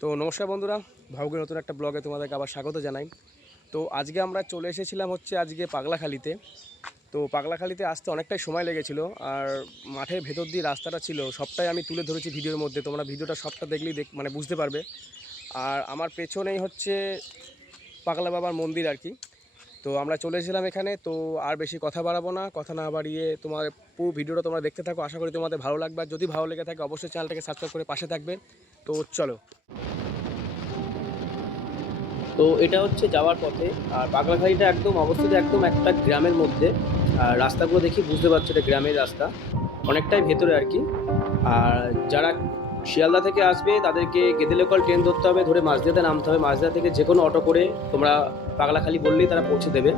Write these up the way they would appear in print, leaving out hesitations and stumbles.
তো নমস্কার বন্ধুরা, ভাউকের নতুন একটা ব্লগে তোমাদেরকে আবার স্বাগত জানাই। তো আজকে আমরা চলে এসেছিলাম আজকে পাগলাখালিতে। তো পাগলাখালিতে আসতে অনেকটাই সময় লেগেছিল, আর মাঠের ভেতর দিয়ে রাস্তাটা ছিল সবটাই আমি তুলে ধরেছি ভিডিওর মধ্যে। তোমরা ভিডিওটা সবটা দেখলেই মানে বুঝতে পারবে। আর আমার পেছনেই হচ্ছে পাগলা বাবার মন্দির আর কি। তো আমরা চলে এসেছিলাম এখানে। তো আর বেশি কথা বাড়াবো না, কথা না বাড়িয়ে তোমার পুরো ভিডিওটা তোমরা দেখতে থাকো। আশা করি তোমাদের ভালো লাগবে, আর যদি ভালো লেগে থাকে অবশ্যই চ্যানেলটাকে সাবস্ক্রাইব করে পাশে থাকবে। তো চলো। তো এটা হচ্ছে যাওয়ার পথে, আর পাগলাখালিটা একদম অবস্থিত একদম একটা গ্রামের মধ্যে। আর রাস্তাগুলো দেখি বুঝতে পারছো এটা গ্রামের রাস্তা, অনেকটাই ভেতরে আর কি। আর যারা শিয়ালদা থেকে আসবে তাদেরকে গেদে লোকাল ট্রেন ধরতে হবে, ধরে মাঝদিয়াতে নামতে হবে। মাঝদিয়া থেকে যে কোনো অটো করে তোমরা পাগলাখালি বললেই তারা পৌঁছে দেবে।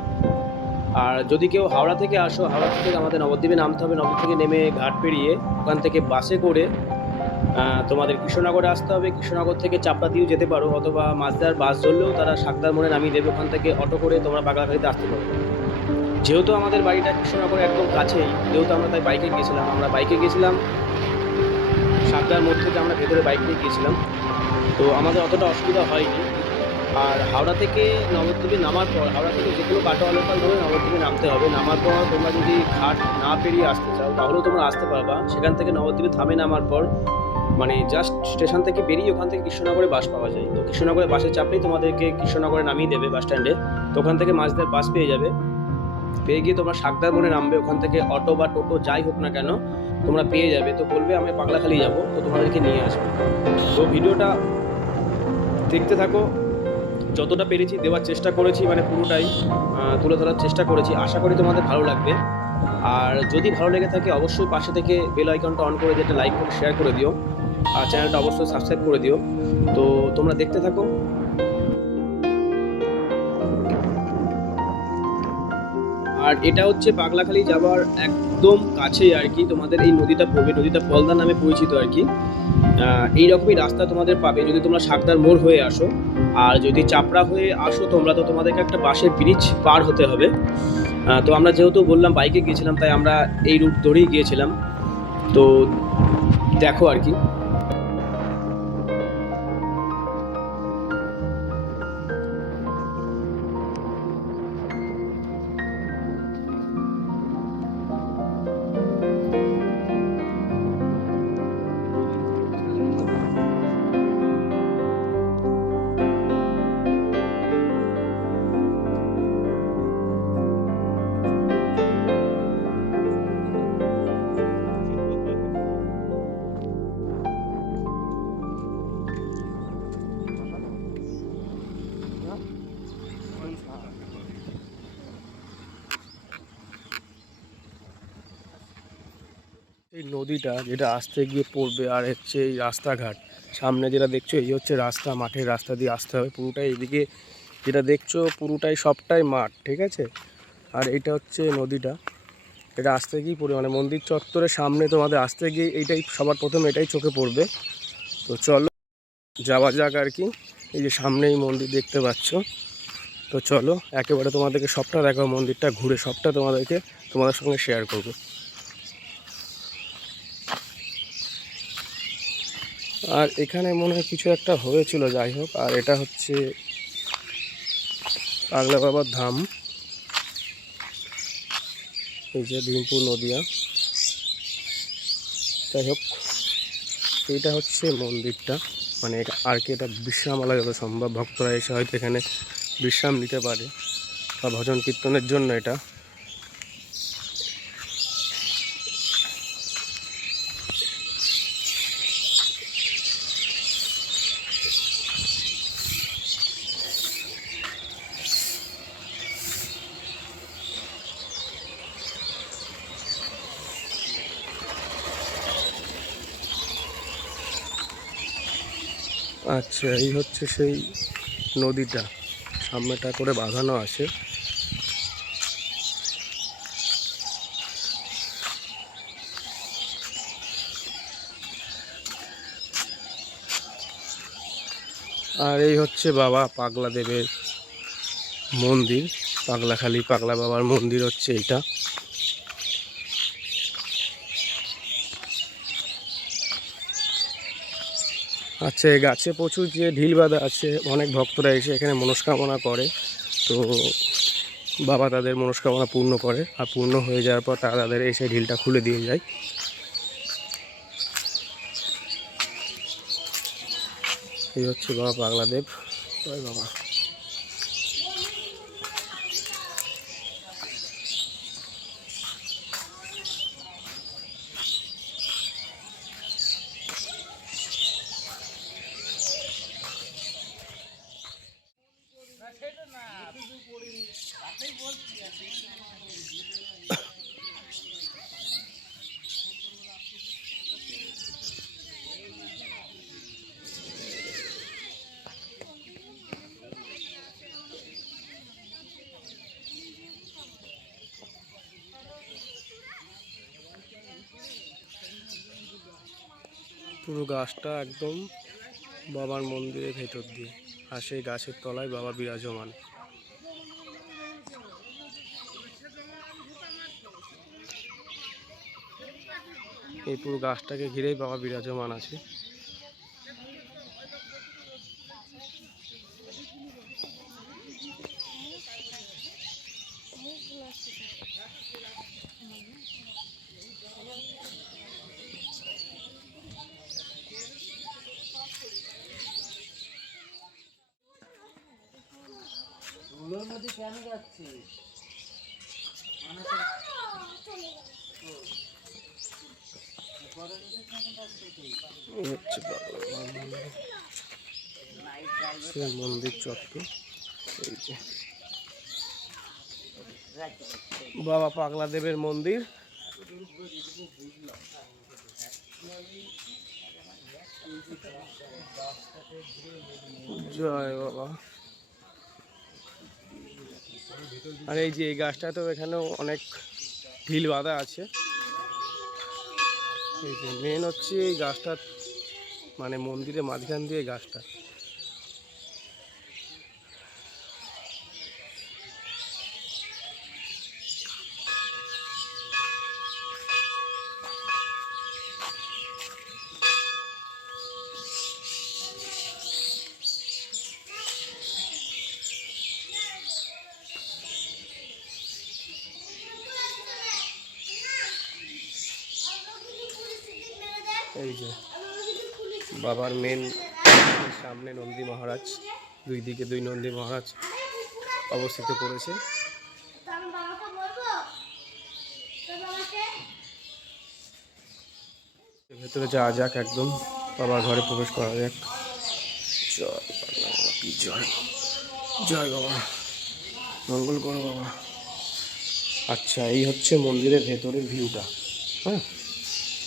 আর যদি কেউ হাওড়া থেকে আসো, হাওড়া থেকে আমাদের নবদ্বীপে নামতে হবে। নবদ্বীপ থেকে নেমে ঘাট পেরিয়ে ওখান থেকে বাসে করে তোমাদের কৃষ্ণনগরে আসতে হবে। কৃষ্ণনগর থেকে চাপড়া দিয়েও যেতে পারো, অথবা মাঝদার বাস ধরলেও তারা সাকদার মোড়ে নামিয়ে দেবে। ওখান থেকে অটো করে তোমরা পাগলাখালিতে আসতে পারো। যেহেতু আমাদের বাড়িটা কৃষ্ণনগরের একদম কাছেই, যেহেতু আমরা তাই বাইকে গিয়েছিলাম। আমরা বাইকে গিয়েছিলাম সাকদার মোড় থেকে, আমরা ভেতরে বাইক নিয়ে গিয়েছিলাম। তো আমাদের অতটা অসুবিধা হয়নি। আর হাওড়া থেকে নবদ্বীপে নামার পর, হাওড়া থেকে যে কোনো কাটোয়া লোকাল ধরে নবদ্বীপে নামতে হবে। নামার পর তোমরা যদি ঘাট না পেরিয়ে আসতে চাও তাহলেও তোমরা আসতে পারবা। সেখান থেকে নবদ্বীপে থামে নামার পর মানে জাস্ট স্টেশন থেকে বেরিয়ে ওখান থেকে কৃষ্ণনগরে বাস পাওয়া যায়। তো কৃষ্ণনগরে বাসে চাপলেই তোমাদেরকে কৃষ্ণনগরে নামিয়ে দেবে বাস স্ট্যান্ডে। তো ওখান থেকে মাঝদের বাস পেয়ে যাবে। পেয়ে গিয়ে তোমরা সাকদার মোড়ে নামবে। ওখান থেকে অটো বা টোটো যাই হোক না কেন তোমরা পেয়ে যাবে। তো বলবে আমি পাগলাখালি যাব, তো তোমাদেরকে নিয়ে আসবে। তো ভিডিওটা দেখতে থাকো। যতটা পেরেছি দেওয়ার চেষ্টা করেছি, মানে পুরোটাই তুলে ধরার চেষ্টা করেছি। আশা করি তোমাদের ভালো লাগবে। আর যদি ভালো লেগে থাকে অবশ্যই পাশে থেকে বেল আইকনটা অন করে দিয়ে একটা লাইক করে শেয়ার করে দিও, আর চ্যানেলটা অবশ্যই সাবস্ক্রাইব করে দিও। তো তোমরা দেখতে থাকো। আর এটা হচ্ছে পাগলাখালি যাওয়ার একদম কাছেই আর কি তোমাদের এই নদীটা পড়বে। নদীটা পলদা নামে পরিচিত আর কি। এইরকমই রাস্তা তোমাদের পাবে যদি তোমরা সাকদার মোড় হয়ে আসো। আর যদি চাপড়া হয়ে আসো তোমরা, তো তোমাদেরকে একটা বাঁশের ব্রিজ পার হতে হবে। তো আমরা যেহেতু বললাম বাইকে গিয়েছিলাম, তাই আমরা এই রুট ধরেই গিয়েছিলাম। তো দেখো আর কি। এই নদীটা যেটা আসতে গিয়ে পড়বে, আর হচ্ছে এই রাস্তাঘাট সামনে যেটা দেখছো, এই হচ্ছে রাস্তা। মাঠের রাস্তা দিয়ে আসতে হবে পুরোটাই। এদিকে যেটা দেখছো পুরোটাই সবটাই মাঠ, ঠিক আছে। আর এটা হচ্ছে নদীটা, এটা আসতে গিয়েই পড়বে মানে মন্দির চত্বরের সামনে। তোমাদের আসতে গিয়ে এইটাই সবার প্রথম, এটাই চোখে পড়বে। তো চলো যাওয়া যাক আর কি। এই যে সামনেই মন্দির দেখতে পাচ্ছ। তো চলো একেবারে তোমাদেরকে সবটা দেখো, মন্দিরটা ঘুরে সবটা তোমাদের সঙ্গে শেয়ার করবো। আর এখানে মনে হয় কিছু একটা হয়েছিল, যাই হোক। আর এটা হচ্ছে পাগলা বাবার ধাম, এই যে ভীমপুর নদিয়া। যাই হোক, এইটা হচ্ছে মন্দিরটা, মানে এটা আর কি। এটা বিশ্রামালয় যত সম্ভব, ভক্তরা এসে হয়তো এখানে বিশ্রাম নিতে পারে বা ভজন কীর্তনের জন্য এটা। আচ্ছা, এই হচ্ছে সেই নদীটা, সামনেটা করে বাঁধানো আছে। আর এই হচ্ছে বাবা পাগলা দেবের মন্দির, পাগলাখালি পাগলা বাবার মন্দির হচ্ছে এইটা। আচ্ছা, এই গাছে প্রচুর যে ঢিল বাঁধা আছে, অনেক ভক্তরা এসে এখানে মনস্কামনা করে। তো বাবা তাদের মনস্কামনা পূর্ণ করে, আর পূর্ণ হয়ে যাওয়ার পর তারা তাদের এসে ঢিলটা খুলে দিয়ে যায়। এই হচ্ছে বাবা পাগলাদেব। জয় বাবা। পুরো গাছটা একদম বাবার মন্দিরের ভেতর দিয়ে, আর সেই গাছের তলায় বাবা বিরাজমান। এই পুরো গাছটাকে ঘিরেই বাবা বিরাজমান আছে। মন্দির চত্বর, এই যে বাবা পাগলাদেবের মন্দির। জয় বাবা। আর এই যে এই গাছটা, তো এখানেও অনেক ঢিল বাঁধা আছে। এই যে মেন হচ্ছে এই গাছটা, মানে মন্দিরের মাঝখান দিয়ে গাছটা। এই যে বাবার মেন সামনে নন্দী মহারাজ, দুই দিকে দুই নন্দী মহারাজ অবস্থিত করেছে। ভেতরে যাওয়া যাক, একদম বাবার ঘরে প্রবেশ করা যাক। জয় বাবা, কি জয়, জয় বাবা, মঙ্গল করো বাবা। আচ্ছা, এই হচ্ছে মন্দিরের ভেতরের ভিউটা। হ্যাঁ,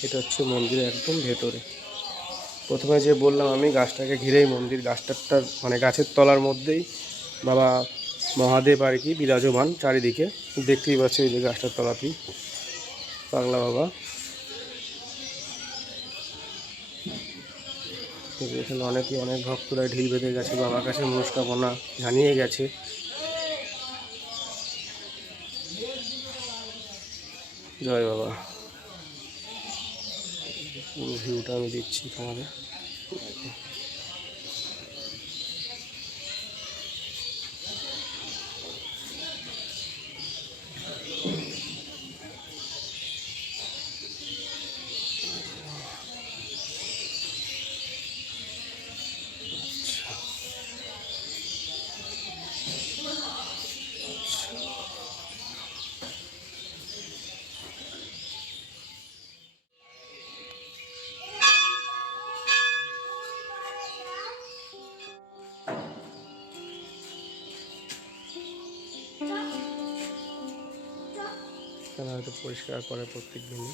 এটা হচ্ছে মন্দিরের একদম ভেতরে। প্রথমে যে বললাম আমি, গাছটাকে ঘিরেই মন্দির, গাছটার মানে গাছের তলার মধ্যেই বাবা মহাদেব আর কি বিরাজমান চারিদিকে। দেখতেই পাচ্ছি এই যে গাছটার তলাতেই পাগলা বাবা। এখানে অনেক ভক্তরা ঢিল বেঁধে গেছে, বাবার কাছে মনস্কামনা জানিয়ে গেছে। জয় বাবা। পুরো ভিউটা আমি দিচ্ছি তোমাদের। এখানে হয়তো পরিষ্কার করে প্রত্যেক দিনই।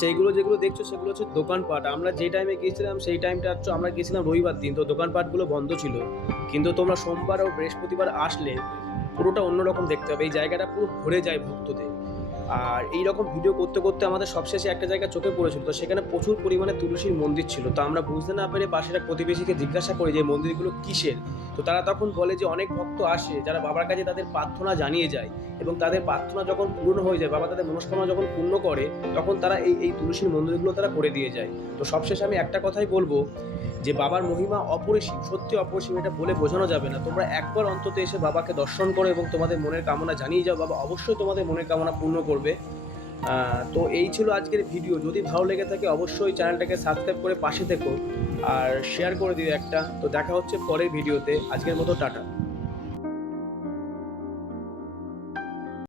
আচ্ছা, এগুলো যেগুলো দেখছো সেগুলো হচ্ছে দোকানপাট। আমরা যে টাইমে গিয়েছিলাম সেই টাইমটা হচ্ছে আমরা গিয়েছিলাম রবিবার দিন, তো দোকানপাটগুলো বন্ধ ছিল। কিন্তু তোমরা সোমবার ও বৃহস্পতিবার আসলে পুরোটা অন্যরকম দেখতে হবে। এই জায়গাটা পুরো ভরে যায় ভক্তদের। আর এই রকম ভিডিও করতে করতে আমাদের সবশেষে একটা জায়গা চোখে পড়েছিল, তো সেখানে প্রচুর পরিমাণে তুলসীর মন্দির ছিল। তো আমরা বুঝতে না পেরে পাশের এক প্রতিবেশীকে জিজ্ঞাসা করি যে মন্দিরগুলো কিসের। তো তারা তখন বলে যে অনেক ভক্ত আসে যারা বাবার কাছে তাদের প্রার্থনা জানিয়ে যায়, এবং তাদের প্রার্থনা যখন পূর্ণ হয়ে যায়, বাবা তাদের মনস্কামনা যখন পূর্ণ করে, তখন তারা এই তুলসীর মন্দিরগুলো তারা করে দিয়ে যায়। তো সবশেষে আমি একটা কথাই বলবো যে বাবার মহিমা অপরিসীম, সত্যি অপরিসীম, এটা বলে বোঝানো যাবে না। তোমরা একবার অন্তত এসে বাবাকে দর্শন করো এবং তোমাদের মনের কামনা জানিয়ে যাও, বাবা অবশ্যই তোমাদের মনের কামনা পূর্ণ করবে। তো এই ছিল আজকের ভিডিও। যদি ভালো লেগে থাকে অবশ্যই চ্যানেলটাকে সাবস্ক্রাইব করে পাশে থেকো আর শেয়ার করে দিও একটা। তো দেখা হচ্ছে পরের ভিডিওতে। আজকের মতো টাটা।